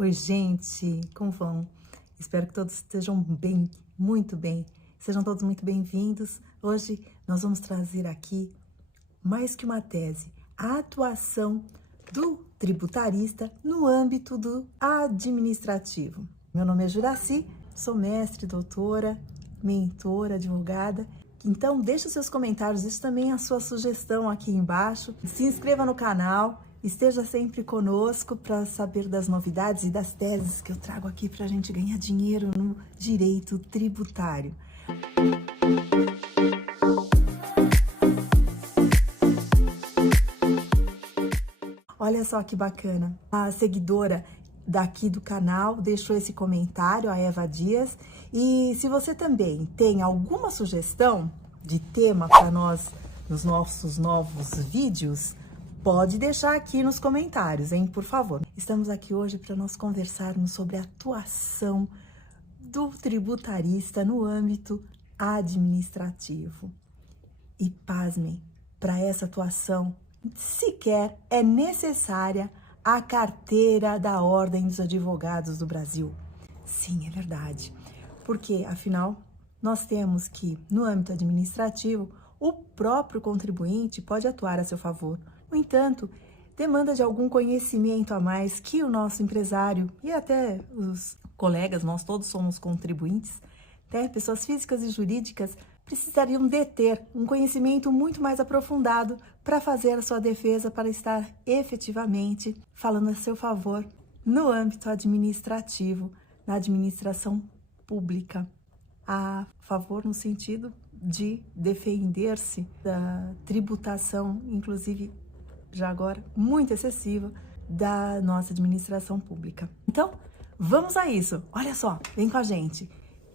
Oi, gente, como vão? Espero que todos estejam bem, muito bem. Sejam todos muito bem-vindos. Hoje nós vamos trazer aqui, mais que uma tese, a atuação do tributarista no âmbito do administrativo. Meu nome é Juraci, sou mestre, doutora, mentora, advogada. Então, deixe os seus comentários, deixe também a sua sugestão aqui embaixo. Se inscreva no canal. Esteja sempre conosco para saber das novidades e das teses que eu trago aqui para a gente ganhar dinheiro no direito tributário. Olha só que bacana, a seguidora daqui do canal deixou esse comentário, a Eva Dias, e se você também tem alguma sugestão de tema para nós nos nossos novos vídeos, pode deixar aqui nos comentários, hein, por favor. Estamos aqui hoje para nós conversarmos sobre a atuação do tributarista no âmbito administrativo. E pasmem, para essa atuação sequer é necessária a carteira da Ordem dos Advogados do Brasil. Sim, é verdade, porque afinal nós temos que, no âmbito administrativo, o próprio contribuinte pode atuar a seu favor. No entanto, demanda de algum conhecimento a mais que o nosso empresário e até os colegas, nós todos somos contribuintes, até pessoas físicas e jurídicas, precisariam de ter um conhecimento muito mais aprofundado para fazer a sua defesa, para estar efetivamente falando a seu favor no âmbito administrativo, na administração pública, a favor no sentido de defender-se da tributação, inclusive já agora muito excessiva, da nossa administração pública. Então, vamos a isso. Olha só, vem com a gente.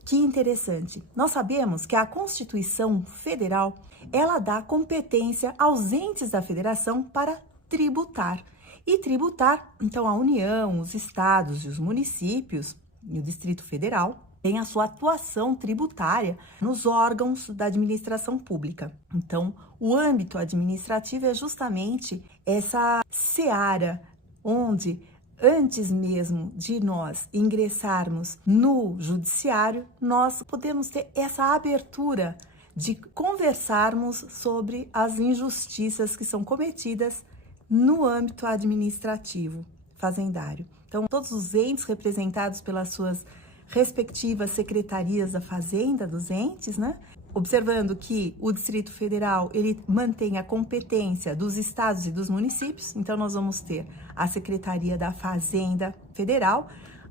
Que interessante. Nós sabemos que a Constituição Federal, ela dá competência aos entes da federação para tributar. E tributar, então, a União, os estados e os municípios e o Distrito Federal tem a sua atuação tributária nos órgãos da administração pública. Então, o âmbito administrativo é justamente essa seara onde, antes mesmo de nós ingressarmos no judiciário, nós podemos ter essa abertura de conversarmos sobre as injustiças que são cometidas no âmbito administrativo, fazendário. Então, todos os entes representados pelas suas respectivas secretarias da Fazenda dos entes, né? Observando que o Distrito Federal, ele mantém a competência dos estados e dos municípios, então nós vamos ter a Secretaria da Fazenda Federal,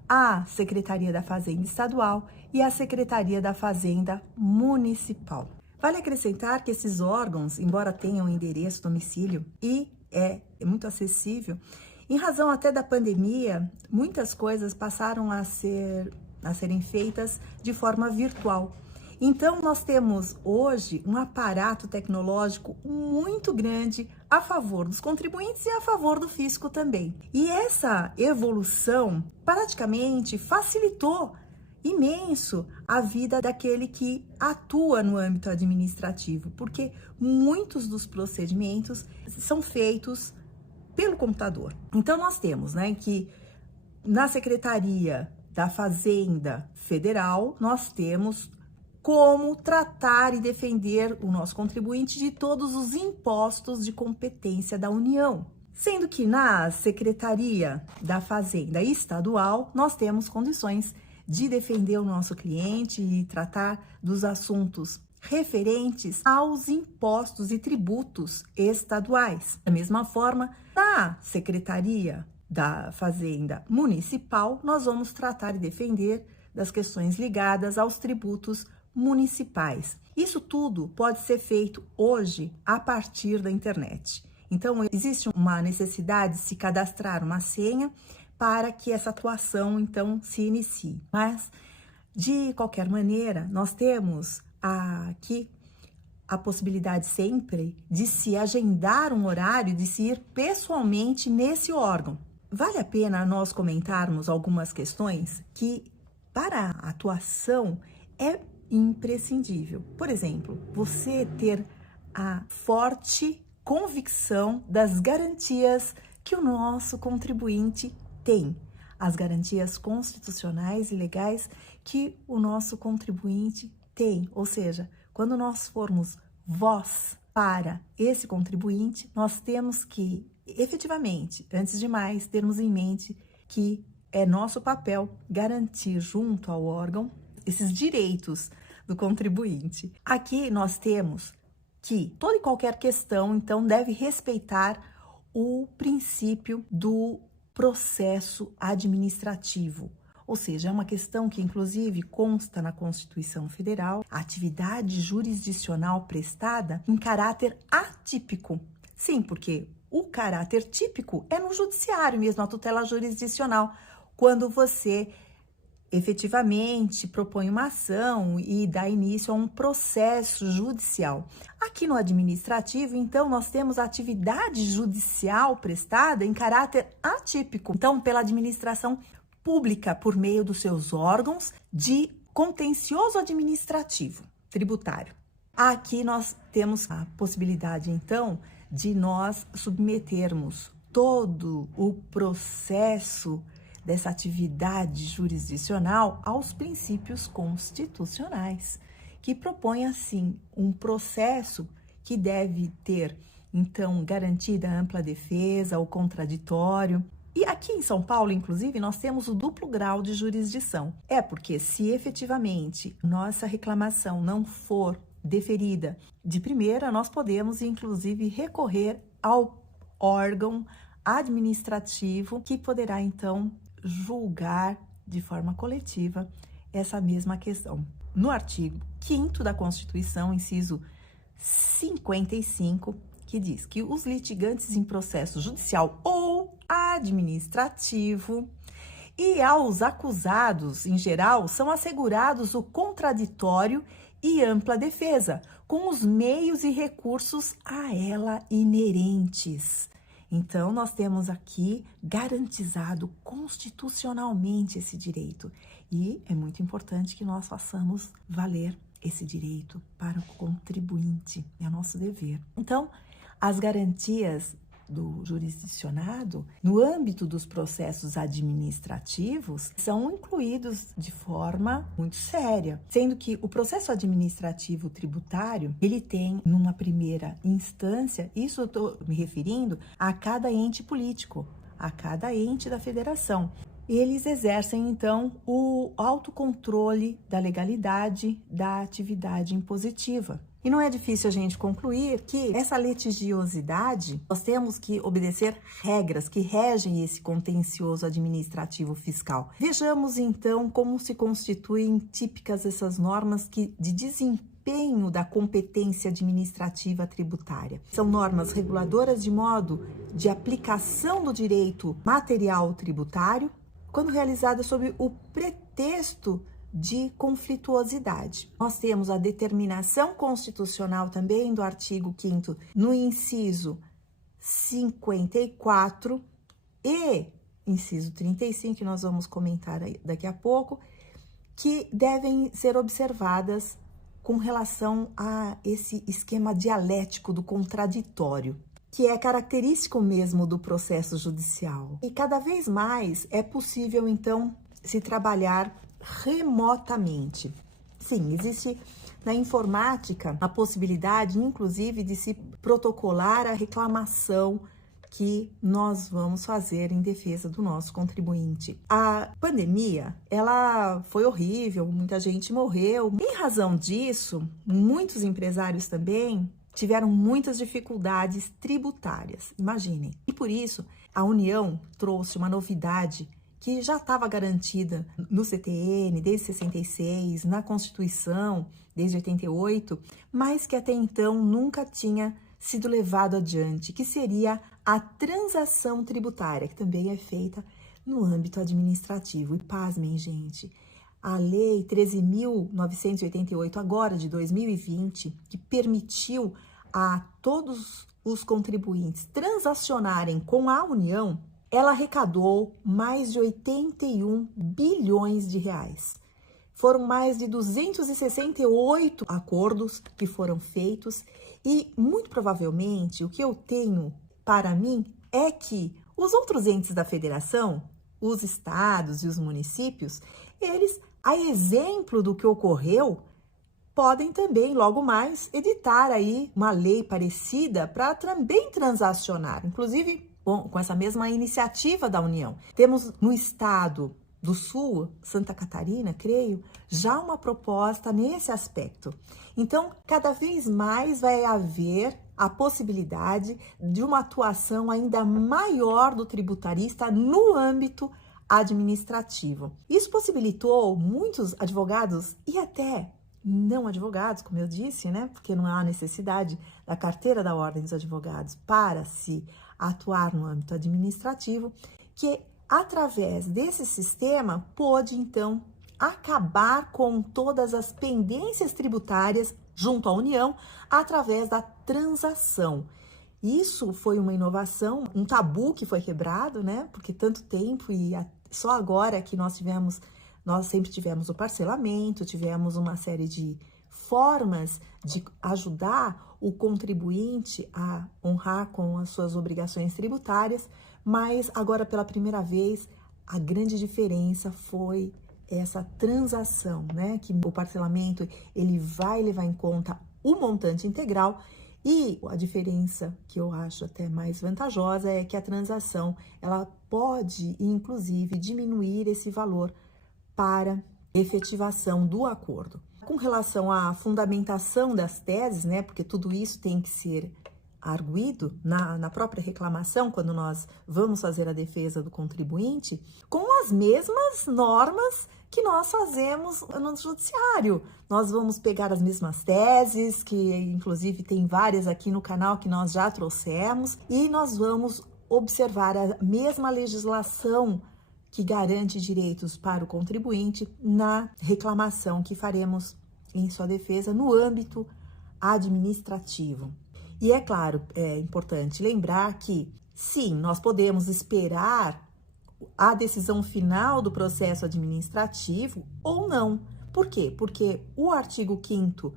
a Secretaria da Fazenda Estadual e a Secretaria da Fazenda Municipal. Vale acrescentar que esses órgãos, embora tenham endereço, domicílio e é muito acessível, em razão até da pandemia, muitas coisas passaram a serem feitas de forma virtual. Então, nós temos hoje um aparato tecnológico muito grande a favor dos contribuintes e a favor do fisco também. E essa evolução praticamente facilitou imenso a vida daquele que atua no âmbito administrativo, porque muitos dos procedimentos são feitos pelo computador. Então, nós temos, né, que na Secretaria da Fazenda Federal, nós temos como tratar e defender o nosso contribuinte de todos os impostos de competência da União. Sendo que na Secretaria da Fazenda Estadual, nós temos condições de defender o nosso cliente e tratar dos assuntos referentes aos impostos e tributos estaduais. Da mesma forma, na Secretaria da Fazenda Municipal, nós vamos tratar e defender das questões ligadas aos tributos municipais. Isso tudo pode ser feito hoje a partir da internet. Então, existe uma necessidade de se cadastrar uma senha para que essa atuação, então, se inicie. Mas, de qualquer maneira, nós temos aqui a possibilidade sempre de se agendar um horário, de se ir pessoalmente nesse órgão. Vale a pena nós comentarmos algumas questões que, para a atuação, é imprescindível. Por exemplo, você ter a forte convicção das garantias que o nosso contribuinte tem. as garantias constitucionais e legais que o nosso contribuinte tem. Ou seja, quando nós formos voz para esse contribuinte, nós temos que, efetivamente, antes de mais, termos em mente que é nosso papel garantir junto ao órgão esses direitos do contribuinte. Aqui nós temos que toda e qualquer questão, então, deve respeitar o princípio do processo administrativo. Ou seja, é uma questão que, inclusive, consta na Constituição Federal, a atividade jurisdicional prestada em caráter atípico. Sim, porque o caráter típico é no judiciário mesmo, a tutela jurisdicional, quando você efetivamente propõe uma ação e dá início a um processo judicial. Aqui no administrativo, então, nós temos a atividade judicial prestada em caráter atípico, então, pela administração pública, por meio dos seus órgãos de contencioso administrativo tributário. Aqui nós temos a possibilidade, então, de nós submetermos todo o processo dessa atividade jurisdicional aos princípios constitucionais, que propõe, assim, um processo que deve ter, então, garantida a ampla defesa, o contraditório. E aqui em São Paulo, inclusive, nós temos o duplo grau de jurisdição. É porque se efetivamente nossa reclamação não for deferida de primeira, nós podemos, inclusive, recorrer ao órgão administrativo que poderá, então, julgar de forma coletiva essa mesma questão. No artigo 5º da Constituição, inciso 55, que diz que os litigantes em processo judicial ou administrativo e aos acusados, em geral, são assegurados o contraditório e ampla defesa, com os meios e recursos a ela inerentes. Então, nós temos aqui garantizado constitucionalmente esse direito. E é muito importante que nós façamos valer esse direito para o contribuinte. É nosso dever. Então, as garantias do jurisdicionado, no âmbito dos processos administrativos, são incluídos de forma muito séria, sendo que o processo administrativo tributário, ele tem, numa primeira instância, isso eu estou me referindo a cada ente político, a cada ente da federação. Eles exercem, então, o autocontrole da legalidade da atividade impositiva. E não é difícil a gente concluir que essa litigiosidade, nós temos que obedecer regras que regem esse contencioso administrativo fiscal. Vejamos, então, como se constituem típicas essas normas de desempenho da competência administrativa tributária. São normas reguladoras de modo de aplicação do direito material tributário, quando realizadas sob o pretexto de conflituosidade. Nós temos a determinação constitucional também do artigo 5º, no inciso 54 e inciso 35, que nós vamos comentar daqui a pouco, que devem ser observadas com relação a esse esquema dialético do contraditório, que é característico mesmo do processo judicial. E cada vez mais é possível, então, se trabalhar remotamente. Sim, existe na informática a possibilidade, inclusive, de se protocolar a reclamação que nós vamos fazer em defesa do nosso contribuinte. A pandemia, ela foi horrível, muita gente morreu. Em razão disso, muitos empresários também tiveram muitas dificuldades tributárias, imaginem. E por isso, a União trouxe uma novidade que já estava garantida no CTN desde 66, na Constituição desde 88, mas que até então nunca tinha sido levado adiante, que seria a transação tributária, que também é feita no âmbito administrativo. E pasmem, gente, a Lei 13.988, agora de 2020, que permitiu a todos os contribuintes transacionarem com a União, ela arrecadou mais de 81 bilhões de reais. Foram mais de 268 acordos que foram feitos e, muito provavelmente, o que eu tenho para mim é que os outros entes da federação os estados e os municípios, eles, a exemplo do que ocorreu, podem também, logo mais, editar aí uma lei parecida para também transacionar, inclusive com essa mesma iniciativa da União. Temos no estado do Sul, Santa Catarina, creio, já uma proposta nesse aspecto. Então, cada vez mais vai haver a possibilidade de uma atuação ainda maior do tributarista no âmbito administrativo. Isso possibilitou muitos advogados e até não advogados, como eu disse, né? Porque não há necessidade da carteira da Ordem dos Advogados para se atuar no âmbito administrativo, que através desse sistema pôde então acabar com todas as pendências tributárias junto à União através da transação. Isso foi uma inovação, um tabu que foi quebrado, né? Porque tanto tempo e só agora que nós sempre tivemos o parcelamento, tivemos uma série de formas de ajudar o contribuinte a honrar com as suas obrigações tributárias, mas agora pela primeira vez a grande diferença foi essa transação, né? Que o parcelamento ele vai levar em conta o montante integral e a diferença que eu acho até mais vantajosa é que a transação ela pode inclusive diminuir esse valor para efetivação do acordo. Com relação à fundamentação das teses, né, porque tudo isso tem que ser arguido na própria reclamação, quando nós vamos fazer a defesa do contribuinte, com as mesmas normas que nós fazemos no judiciário. Nós vamos pegar as mesmas teses, que inclusive tem várias aqui no canal que nós já trouxemos, e nós vamos observar a mesma legislação que garante direitos para o contribuinte na reclamação que faremos em sua defesa no âmbito administrativo. E é claro, é importante lembrar que, sim, nós podemos esperar a decisão final do processo administrativo ou não. Por quê? Porque o artigo 5º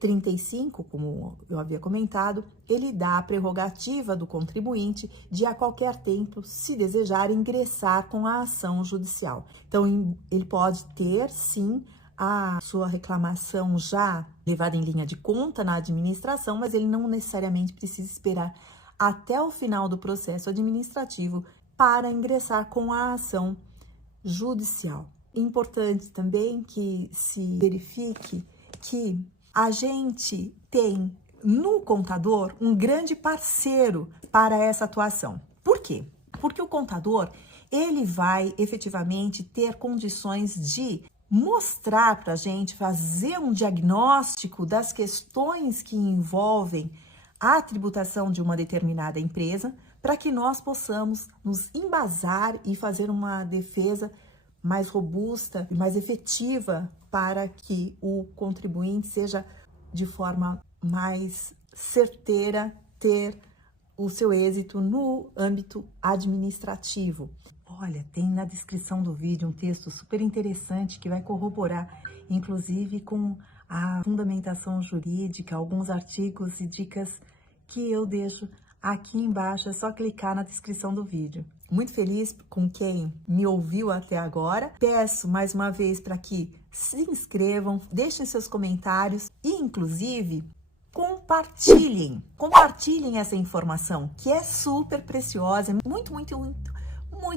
35, como eu havia comentado, ele dá a prerrogativa do contribuinte de a qualquer tempo, se desejar, ingressar com a ação judicial. Então, ele pode ter, sim, a sua reclamação já levada em linha de conta na administração, mas ele não necessariamente precisa esperar até o final do processo administrativo para ingressar com a ação judicial. Importante também que se verifique que a gente tem no contador um grande parceiro para essa atuação. Por quê? Porque o contador, ele vai efetivamente ter condições de mostrar para a gente, fazer um diagnóstico das questões que envolvem a tributação de uma determinada empresa, para que nós possamos nos embasar e fazer uma defesa mais robusta e mais efetiva para que o contribuinte seja de forma mais certeira ter o seu êxito no âmbito administrativo. Olha, tem na descrição do vídeo um texto super interessante que vai corroborar, inclusive com a fundamentação jurídica, alguns artigos e dicas que eu deixo aqui embaixo, é só clicar na descrição do vídeo. Muito feliz com quem me ouviu até agora. Peço mais uma vez para que se inscrevam, deixem seus comentários e, inclusive, compartilhem essa informação, que é super preciosa, muito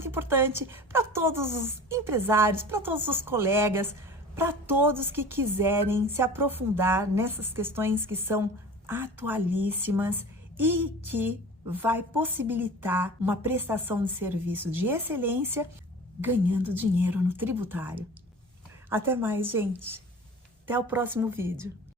importante para todos os empresários, para todos os colegas, para todos que quiserem se aprofundar nessas questões que são atualíssimas e que vai possibilitar uma prestação de serviço de excelência, ganhando dinheiro no tributário. Até mais, gente. Até o próximo vídeo.